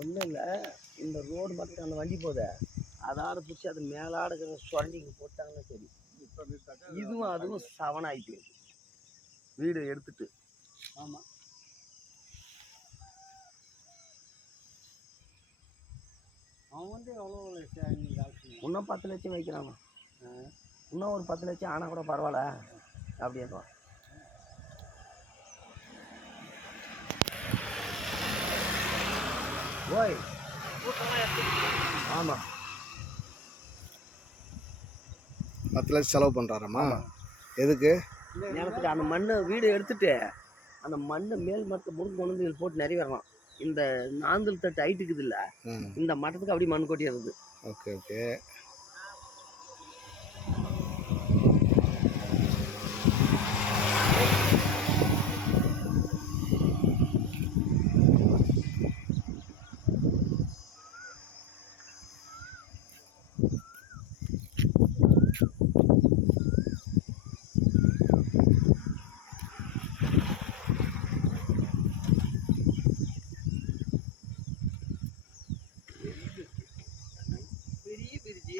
ஒன்றும் இல்லை, இந்த ரோடு மட்டும் அந்த வண்டி போதே அதாட பிடிச்சி அது மேலாட சுரண்டிங்க போட்டாங்கன்னா சரி. இதுவும் அதுவும் சவனாயிட்டு வீடு எடுத்துட்டு. ஆமாம், அவன் வந்து எவ்வளோ இன்னும் 10 லட்சம் வைக்கிறான். இன்னும் ஒரு 10 லட்சம் ஆனால் கூட பரவாயில்ல அப்படின்றான். ஓய் ஆமாம், 10 லட்சம் செலவு பண்ணுறாரம்மா. எதுக்கு? நேரத்துக்கு அந்த மண்ணை வீடு எடுத்துட்டு அந்த மண்ணை மேல் மரத்தை முறுக்கு கொண்டு வந்து போட்டு நிறைய வரலாம். இந்த நாந்தல் தட்டு ஹைட்டுக்குது இல்லை, இந்த மட்டத்துக்கு அப்படியே மண் கொட்டிடுறது. Okay okay. பெரிய பிரிட்ஜி